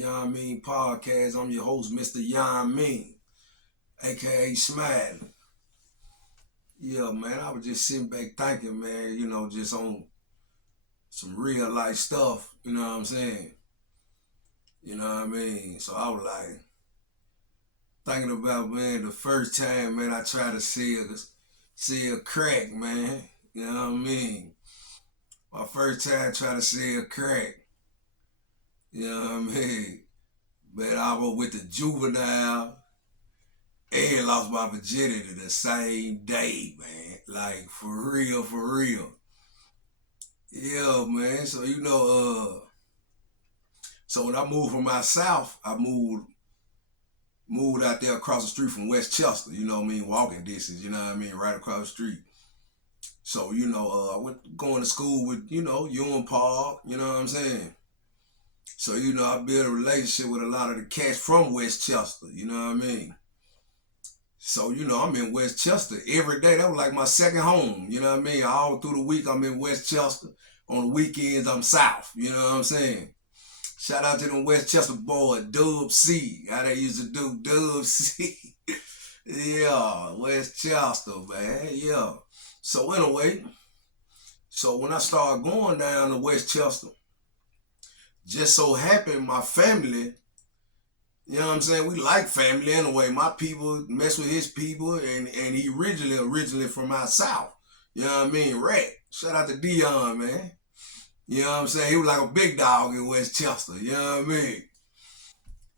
YUMMMEEN Podcast. I'm your host, Mr. YUMMMEEN, aka Smiling. Yeah, man, I was just sitting back thinking, man, just on some real life stuff, you know what I'm saying? You know what I mean? So I was like thinking about, man, the first time, man, I tried to see a crack, man. You know what I mean? My first time trying to see a crack. You know what I mean? But I was with the juvenile and lost my virginity the same day, man. Like for real, for real. Yeah, man. So when I moved from my south, I moved out there across the street from Westchester. You know what I mean? Walking distance. You know what I mean? Right across the street. So I went going to school with YUMMMEEN Park. You know what I'm saying? So I built a relationship with a lot of the cats from Westchester. You know what I mean? So, I'm in Westchester every day. That was like my second home. You know what I mean? All through the week, I'm in Westchester. On the weekends, I'm south. You know what I'm saying? Shout out to them Westchester boys, Dub C. How they used to do Dub C. Yeah, Westchester, man. Yeah. So anyway, so when I started going down to Westchester, just so happened my family, you know what I'm saying? We like family anyway. My people mess with his people, and he originally from out south. You know what I mean? Rat. Shout out to Dion, man. You know what I'm saying? He was like a big dog in Westchester. You know what I mean?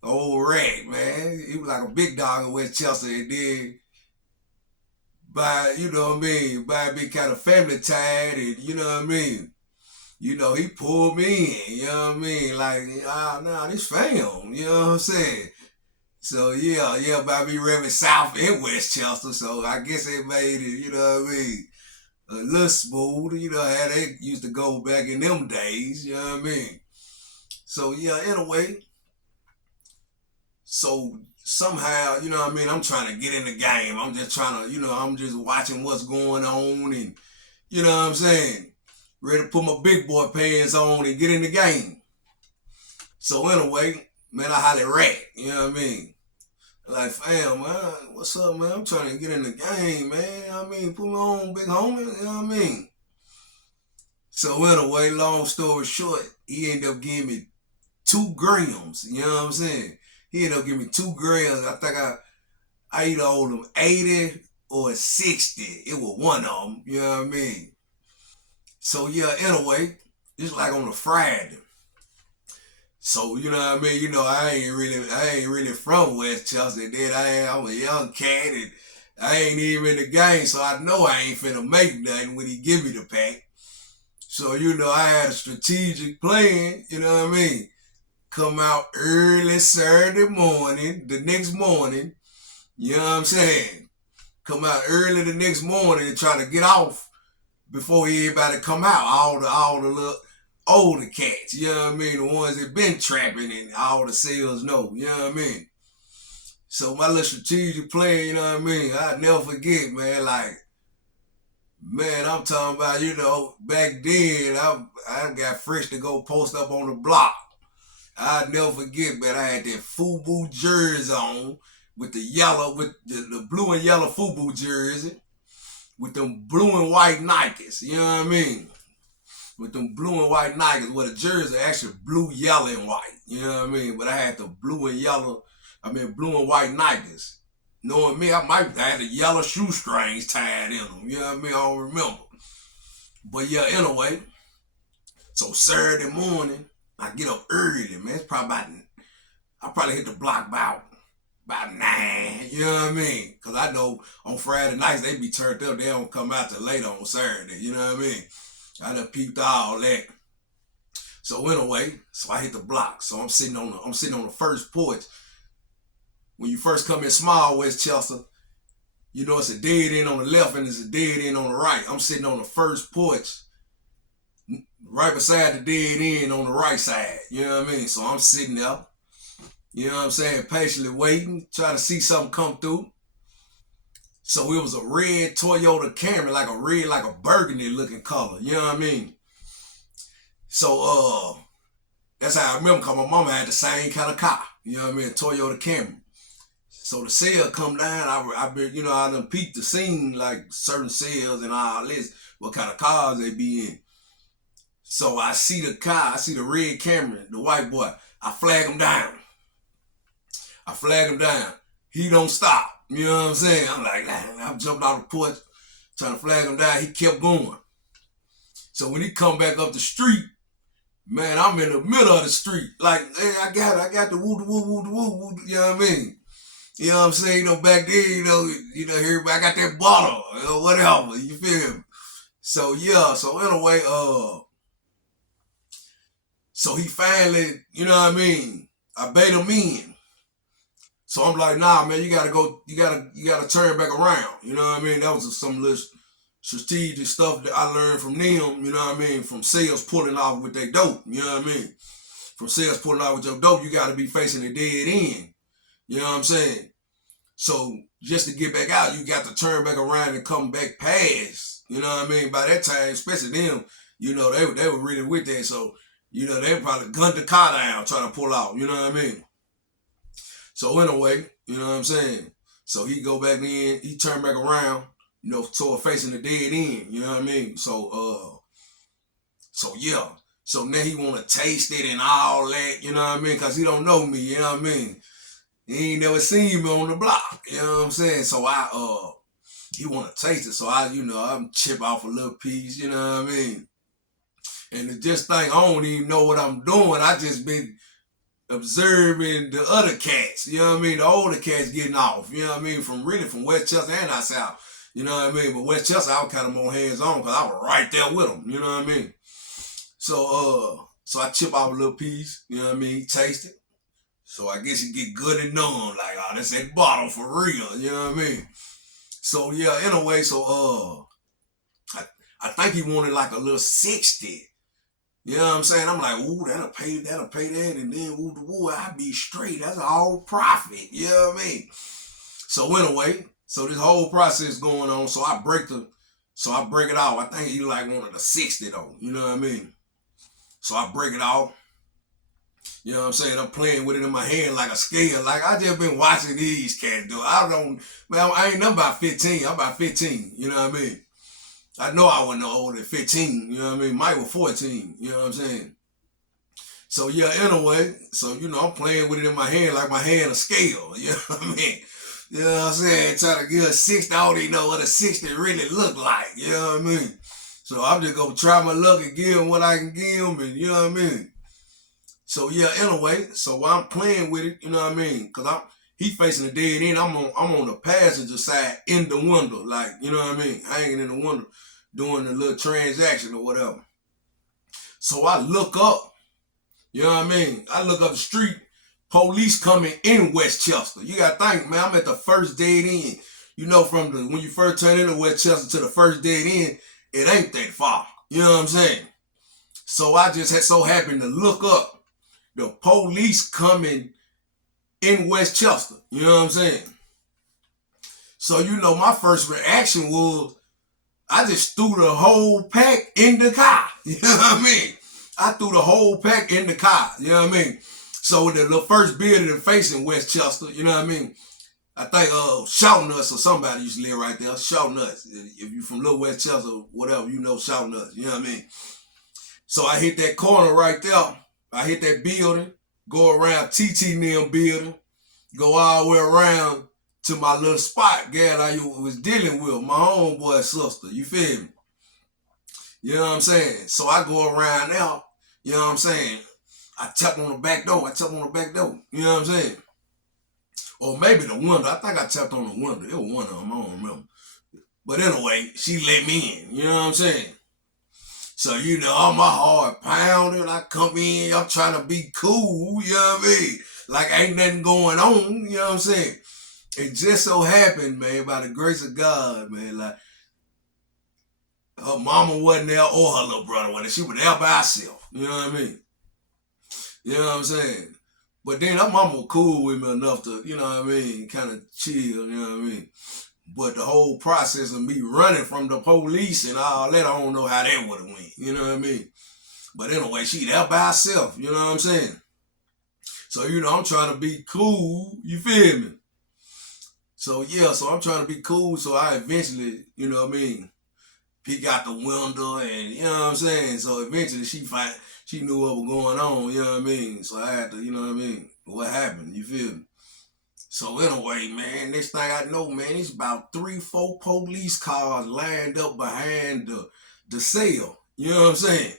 Old Rat, man. He was like a big dog in Westchester. And then by being kind of family tied, and you know what I mean? He pulled me in, you know what I mean? Like, nah, this fam, you know what I'm saying? So by me rapping South and Westchester, so I guess they made it, you know what I mean, a little smooth, how they used to go back in them days, you know what I mean? So anyway, so somehow, you know what I mean, I'm trying to get in the game. I'm just trying to, I'm just watching what's going on and, you know what I'm saying, ready to put my big boy pants on and get in the game. So anyway, man, I hollered Rat, you know what I mean? Like, fam, man, what's up, man? I'm trying to get in the game, man. I mean, put me on, big homie, you know what I mean? So anyway, long story short, he ended up giving me 2 grams, you know what I'm saying? He ended up giving me 2 grams. I think I either owed him 80 or 60. It was one of them, you know what I mean? So anyway, it's like on a Friday. So you know what I mean. I ain't really from Westchester. Then I'm a young cat and I ain't even in the game, so I know I ain't finna make nothing when he give me the pack. So I had a strategic plan. You know what I mean. Come out early Saturday morning, the next morning. You know what I'm saying. Come out early the next morning and try to get off before everybody come out. All the little older cats, you know what I mean? The ones that been trapping and all the sales know, you know what I mean? So my little strategic plan, you know what I mean? I never forget, man. Like, man, I'm talking about, back then I got fresh to go post up on the block. I never forget, man. I had that FUBU jersey on with the blue and yellow FUBU jersey with them blue and white Nikes. You know what I mean? With them blue and white Nikes, where the jersey actually blue, yellow, and white. You know what I mean? But I had the blue and white Nikes. Knowing me, I might have the yellow shoestrings tied in them. You know what I mean? I don't remember. But anyway. So Saturday morning, I get up early, man. It's probably I probably hit the block about 9, you know what I mean? Because I know on Friday nights they be turned up. They don't come out till later on Saturday, you know what I mean? I done peeped all that. So anyway, I hit the block. So I'm sitting on the first porch. When you first come in small Westchester, it's a dead end on the left and it's a dead end on the right. I'm sitting on the first porch, right beside the dead end on the right side. You know what I mean? So I'm sitting there, you know what I'm saying, patiently waiting, trying to see something come through. So it was a red Toyota Camry, like a burgundy looking color. You know what I mean? So That's how I remember, because my mama had the same kind of car. You know what I mean? Toyota Camry. So the sale come down, I been, I done peeped the scene, like certain sales and all this, what kind of cars they be in. So I see the car, I see the red Camry, the white boy. I flag him down. He don't stop. You know what I'm saying? I'm like, I jumped out the porch, trying to flag him down. He kept going. So when he come back up the street, man, I'm in the middle of the street. Like, hey, I got the woo, you know what I mean? You know what I'm saying? Back there, everybody got that bottle, whatever, you feel me? So yeah, so anyway, so he finally, you know what I mean? I bait him in. So I'm like, nah, man, you gotta turn back around. You know what I mean? That was some little strategic stuff that I learned from them, you know what I mean? From sales pulling off with their dope, you know what I mean? From sales pulling off with your dope, you gotta be facing a dead end. You know what I'm saying? So just to get back out, you got to turn back around and come back past. You know what I mean? By that time, especially them, they were really with that. So, they probably gunned the car down trying to pull out. You know what I mean? So anyway, you know what I'm saying? So he go back in, he turned back around, toward facing the dead end. You know what I mean? So yeah. So now he want to taste it and all that. You know what I mean? Because he don't know me. You know what I mean? He ain't never seen me on the block, you know what I'm saying? So he want to taste it. So I'm chip off a little piece, you know what I mean? And it just think I don't even know what I'm doing. I just been observing the other cats, you know what I mean? The older cats getting off, you know what I mean? From Westchester and out south, you know what I mean? But Westchester, I was kind of more hands-on because I was right there with them, you know what I mean? So I chip off a little piece, you know what I mean? Taste it. So I guess you get good and numb, like, oh, that's that bottle for real, you know what I mean? So yeah, anyway, so I think he wanted like a little 60. You know what I'm saying? I'm like, ooh, that'll pay that, and then I'll be straight. That's all profit, you know what I mean? So anyway, so this whole process going on, so I break it off. I think he like wanted a 60 though, you know what I mean? So I break it off. You know what I'm saying? I'm playing with it in my hand like a scale. Like, I just been watching these cats do. I ain't nothing about 15. I'm about 15. You know what I mean? I know I wasn't no older than 15. You know what I mean? Mike was 14. You know what I'm saying? So, yeah, anyway. So, I'm playing with it in my hand like my hand a scale. You know what I mean? You know what I'm saying? Trying to get a 60. I don't even know what a 60 really look like. You know what I mean? So, I'm just going to try my luck and give him what I can give him. And you know what I mean? So yeah, anyway, so while I'm playing with it, you know what I mean? Cause he facing the dead end. I'm on the passenger side in the window, like, you know what I mean? Hanging in the window, doing the little transaction or whatever. So I look up, you know what I mean? I look up the street, police coming in Westchester. You gotta think, man, I'm at the first dead end. When you first turn into Westchester to the first dead end, it ain't that far. You know what I'm saying? So I just so happened to look up. The police coming in Westchester. You know what I'm saying? So, my first reaction was, I just threw the whole pack in the car. You know what I mean? I threw the whole pack in the car. You know what I mean? So, the first building facing Westchester, you know what I mean? I think Shout Nuts or somebody used to live right there. Shout Nuts. If you from Little Westchester or whatever, Shout Nuts. You know what I mean? So, I hit that corner right there. I hit that building, go around TT Nim building, go all the way around to my little spot, girl I was dealing with, my homeboy sister, you feel me? You know what I'm saying? So I go around now, you know what I'm saying? I tap on the back door, you know what I'm saying? Or maybe the window, I think I tapped on the window, it was one of them, I don't remember. But anyway, she let me in, you know what I'm saying? So, all my heart pounding, I come in, I'm trying to be cool, you know what I mean? Like ain't nothing going on, you know what I'm saying? It just so happened, man, by the grace of God, man, like her mama wasn't there or her little brother wasn't there. She was there by herself, you know what I mean? You know what I'm saying? But then her mama was cool with me enough to, you know what I mean, kind of chill, you know what I mean? But the whole process of me running from the police and all that, I don't know how that would have went. You know what I mean? But anyway, she there by herself, you know what I'm saying? So, I'm trying to be cool, you feel me? So yeah, so I'm trying to be cool. So I eventually, peek out the window and you know what I'm saying? So eventually she knew what was going on, you know what I mean? So I had to, you know what I mean? What happened, you feel me? So anyway, man, next thing I know, man, it's about 3, 4 police cars lined up behind the cell. You know what I'm saying?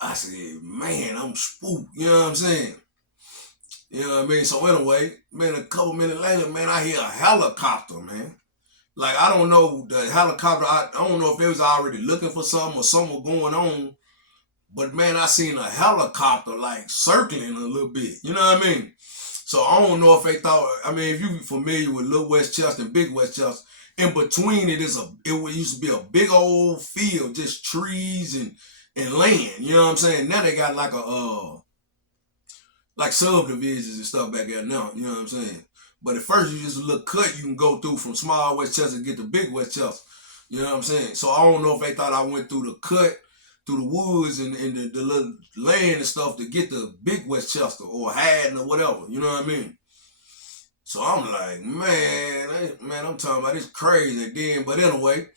I said, man, I'm spooked. You know what I'm saying? You know what I mean? So anyway, man, a couple minutes later, man, I hear a helicopter, man. Like, I don't know, the helicopter, I don't know if they was already looking for something or something was going on. But man, I seen a helicopter like circling a little bit. You know what I mean? So I don't know if they thought. I mean, if you familiar with Little Westchester and Big Westchester, in between it used to be a big old field, just trees and land. You know what I'm saying? Now they got like like subdivisions and stuff back there now. You know what I'm saying? But at first, you just a little cut you can go through from small Westchester to get to Big Westchester. You know what I'm saying? So I don't know if they thought I went through the cut, through the woods and the little land and stuff to get to Big Westchester or Haddon or whatever. You know what I mean? So I'm like, man, I'm talking about this crazy then. But anyway,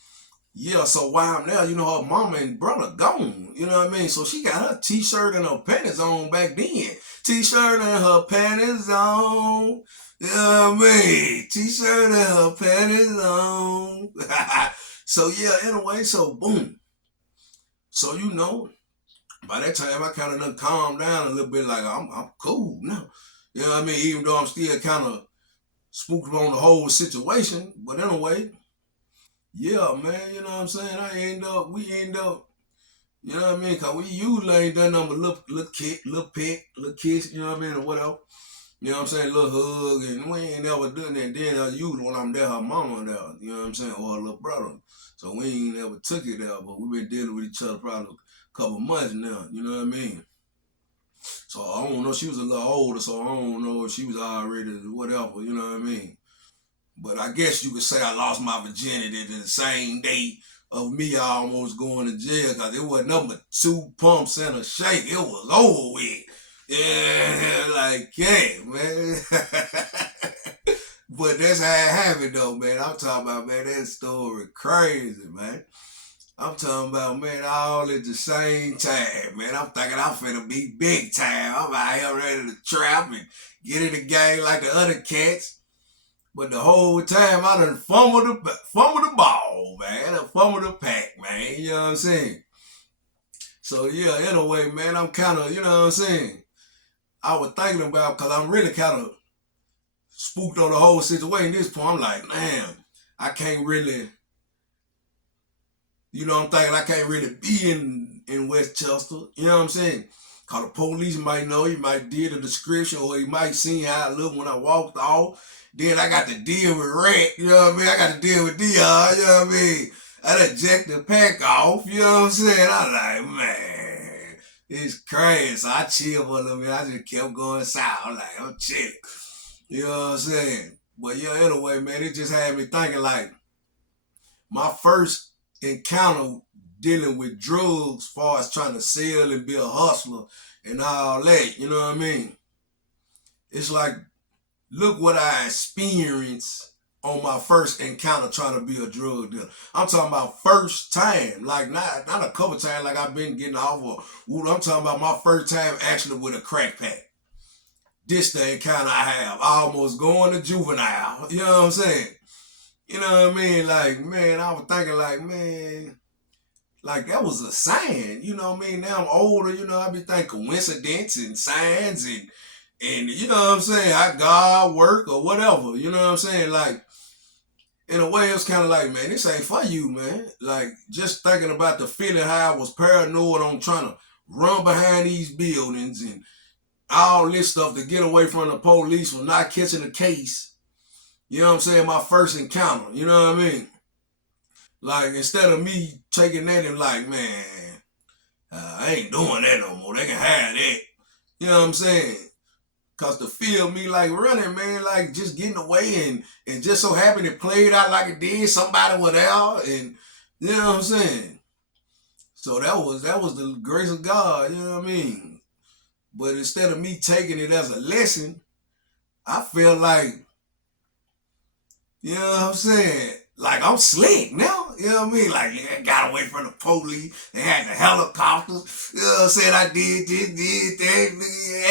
yeah, so while I'm there, her mama and brother gone. You know what I mean? So she got her t-shirt and her panties on back then. T-shirt and her panties on. You know what I mean? T-shirt and her panties on. So yeah, anyway, so boom. So by that time I kind of done calmed down a little bit, like I'm cool now. You know what I mean? Even though I'm still kind of spooked on the whole situation. But anyway, yeah, man, you know what I'm saying? We end up, you know what I mean? Cause we usually ain't done nothing but little kick, little peck, little kiss, you know what I mean, or whatever. You know what I'm saying? Little hug, and we ain't never done that. Then usually when I'm there, her mama there, you know what I'm saying, or her little brother. So we ain't never took it there, but we been dealing with each other probably a couple months now, you know what I mean? So I don't know, she was a little older, so I don't know if she was already whatever, you know what I mean? But I guess you could say I lost my virginity the same day of me almost going to jail because it was number 2 pumps and a shake. It was over with. Yeah, like, yeah, man. But that's how it happened, though, man. I'm talking about, man, that story crazy, man. I'm talking about, man, all at the same time, man. I'm thinking I'm finna be big time. I'm out here ready to trap and get in the game like the other cats. But the whole time I done fumbled the ball, man. I fumbled the pack, man. You know what I'm saying? So yeah, anyway, man, I'm kind of, you know what I'm saying? I was thinking about, because I'm really kind of spooked on the whole situation. At this point, I'm like, man, I can't really, I'm thinking I can't really be in Westchester. You know what I'm saying? Cause the police might know, he might did a description, or he might see how I look when I walked off. Then I got to deal with Rat, you know what I mean? I got to deal with Dion, you know what I mean? I done jacked the pack off, you know what I'm saying? I'm like, man, it's crazy. So I chilled for a little bit. I just kept going south. I'm like, I'm chilling. You know what I'm saying? But yeah, anyway, man, it just had me thinking like my first encounter dealing with drugs as far as trying to sell and be a hustler and all that, you know what I mean? It's like, look what I experienced on my first encounter trying to be a drug dealer. I'm talking about first time, like not a couple times like I've been getting off of. I'm talking about my first time actually with a crack pack. This the encounter I have. Almost going to juvenile. You know what I'm saying? You know what I mean? Like, man, I was thinking like, man, like that was a sign. You know what I mean? Now I'm older, I be thinking coincidence and signs and you know what I'm saying? I God work or whatever. You know what I'm saying? Like, in a way, it's kind of like, man, this ain't for you, man. Like, just thinking about the feeling how I was paranoid on trying to run behind these buildings and all this stuff to get away from the police for not catching a case. You know what I'm saying? My first encounter. You know what I mean? Like, instead of me taking that and like, man, I ain't doing that no more. They can have that. You know what I'm saying? Cause to feel me like running, man, like just getting away and just so happened it played out like it did. Somebody was out and you know what I'm saying? So that was the grace of God, you know what I mean? But instead of me taking it as a lesson, I feel like, you know what I'm saying? Like I'm slick now, you know what I mean? Like, yeah, I got away from the police. They had the helicopters. You know what I'm saying? I did this, did that,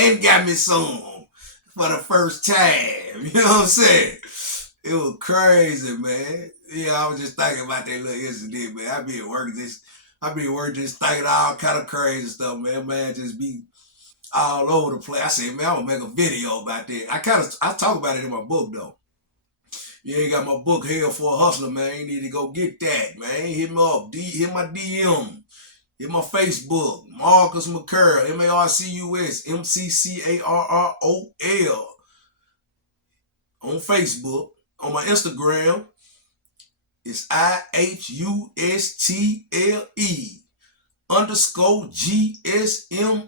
and got me some for the first time. You know what I'm saying? It was crazy, man. Yeah, I was just thinking about that little incident, man. I be at work just thinking all kind of crazy stuff, man. Man, just be all over the place. I said, man, I'm gonna make a video about that. I talk about it in my book though. You ain't got my book Hell for a Hustler, man. You need to go get that, man. Hit me up. Hit my DM. Hit my Facebook. Marcus McCurl. Marcus McCarrol. On Facebook. On my Instagram, it's IHUSTLE _GSMILEY.